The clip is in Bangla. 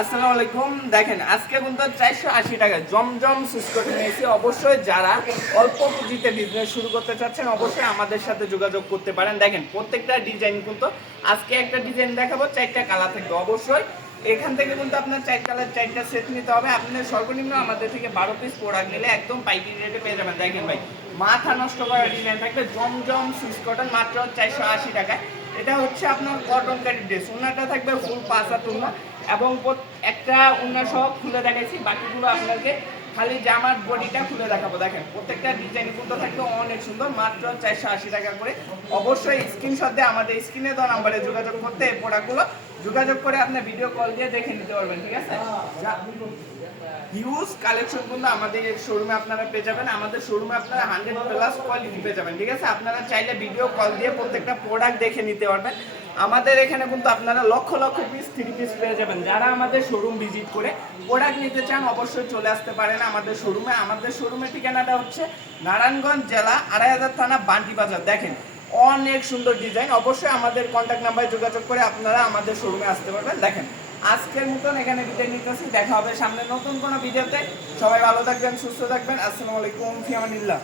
আসসালামু আলাইকুম। দেখেন, আজকে কিন্তু চারশো আশি টাকা জমজম সুস্কট নিয়েছি। অবশ্যই যারা অল্প পুঁজিতে বিজনেস শুরু করতে চাচ্ছেন, অবশ্যই আমাদের সাথে যোগাযোগ করতে পারেন। দেখেন, প্রত্যেকটা ডিজাইন কিন্তু আজকে একটা ডিজাইন দেখাবো, চারটা কালার থাকবে। অবশ্যই এখান থেকে কিন্তু আপনার চার কালার চারটা সেট নিতে হবে। আপনার সর্বনিম্ন আমাদের থেকে বারো পিস প্রোডাক্ট নিলে একদম পাইকারি রেটে পেয়ে যাবেন। দেখেন ভাই, মাথা নষ্ট করার ডিজাইন থাকবে। জমজম সুইস মাত্র চারশো আশি টাকায়। এটা হচ্ছে আপনার কটন কারি ড্রেস উন্নাটা থাকবে ফুল পাশা তোমরা এবং একটা উন্না সব খুলে দেখাইছি বাকিগুলো আপনাকে খালি জামার বডিটা খুলে দেখাবো। দেখেন, প্রত্যেকটা ডিজাইন কিন্তু থাকবে অনেক সুন্দর, মাত্র চারশো আশি টাকা করে। অবশ্যই স্ক্রিনশট দিয়ে আমাদের স্ক্রিনে দেওয়া নাম্বারে যোগাযোগ করতে এই প্রোডাক্টগুলো যোগাযোগ করে আপনি ভিডিও কল দিয়ে দেখে নিতে পারবেন, ঠিক আছে? হিউজ কালেকশন কিন্তু আমাদের শোরুমে আপনারা পেয়ে যাবেন। আমাদের শোরুমে আপনারা হান্ড্রেড প্লাস কোয়ালিটি পেয়ে যাবেন, ঠিক আছে? আপনারা চাইলে ভিডিও কল দিয়ে প্রত্যেকটা প্রোডাক্ট দেখে নিতে পারবেন। আমাদের এখানে কিন্তু আপনারা lakh lakh piece three piece পেয়ে যাবেন। যারা আমাদের শোরুম ভিজিট করে প্রোডাক্ট নিতে চান, অবশ্যই চলে আসতে পারেন আমাদের শোরুমে আমাদের শোরুমের ঠিকানাটা হচ্ছে নারায়ণগঞ্জ জেলা আড়াই হাজার থানা বান্টি বাজার। দেখেন অনেক সুন্দর ডিজাইন। অবশ্যই আমাদের কন্ট্যাক্ট নাম্বারে যোগাযোগ করে আপনারা আমাদের শোরুমে আসতে পারবেন। দেখেন, আজকের মতন এখানে বিদায় নিতেছি। দেখা হবে সামনে নতুন কোনো ভিডিওতে। সবাই ভালো থাকবেন, সুস্থ থাকবেন। আসসালামু আলাইকুম, ফিয়ামানিল্লাহ।